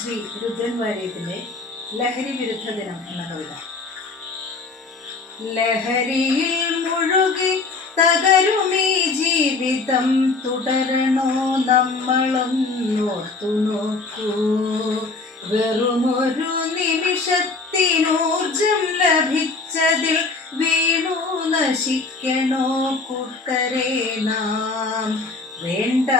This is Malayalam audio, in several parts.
ശ്രീ രുദ്രൻ വാര്യത്തിന്റെ ലഹരി വിരുദ്ധ ദിനം എന്ന കവിത. ലഹരിയിൽ മുഴുകി തകരുമീ ജീവിതം തുടരണോ നമ്മളൊന്നോർത്തു നോക്കൂ. വെറുമൊരു നിമിഷത്തിനൂർജം ലഭിച്ചതിൽ വീണു നശിക്കണോ കൂട്ടരെ നാം. വേണ്ട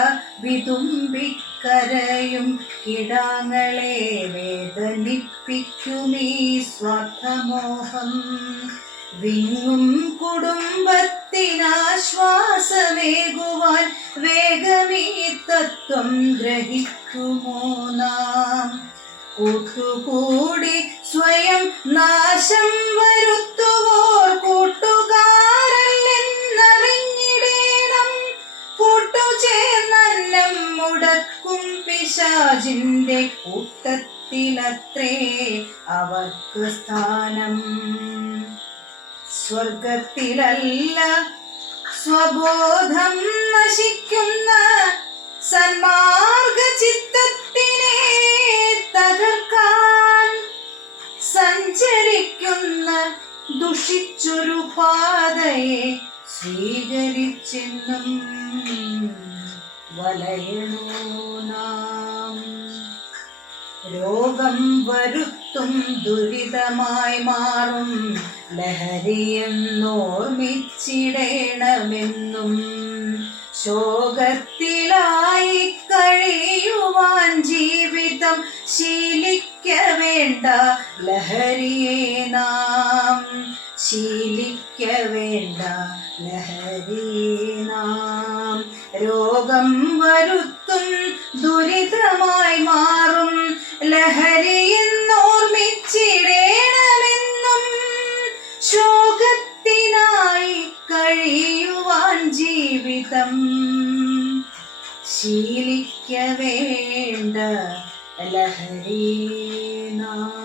വിതുമ്പിക്കരയും കിടാങ്ങളെ വേദനിപ്പിക്കുമീ സ്വാർത്ഥമോഹം. വിങ്ങും കുടുംബത്തിനാശ്വാസമേകുവാൻ വേഗമീ തത്വം ഗ്രഹിക്കുമോ നാം. കൂട്ടുകൂടി സ്വയം നാശം വരുത്തുവോർ കൂട്ടുകാരല്ലെന്നറിഞ്ഞിടേണം. കൂട്ടുചേർന്നം മുടക്കും പിശാചിന്റെ കൂട്ടത്തിലത്രേ അവർക്ക് സ്ഥാനം. സ്വർഗത്തിലല്ല സ്വബോധം നശിക്കുന്ന സന്മാർഗ ചിത്തത്തിനെ തകർക്കാൻ സഞ്ചരിക്കുന്ന ദുഷിച്ചൊരു പാതയെ സ്വീകരിച്ചെന്നും വലയണോ നാം. രോഗം വരുത്തും ദുരിതമായി മാറും ലഹരിയെന്നോർമ്മിച്ചിടേണമെന്നും. ശോകത്തിലായി കഴിയുവാൻ ജീവിതം ശീലിക്ക വേണ്ട ലഹരിയെ നാം. ശീലിക്ക വേണ്ട ലഹരിയെ നാം. രോഗം വരുത്തും ദുരിതമായി മാറും ലഹരിയെന്നോർമ്മിച്ചിടേണമെന്നും. ശോകത്തിനായി കഴിയുവാൻ ജീവിതം ശീലിക്ക വേണ്ട ലഹരിയെ നാം.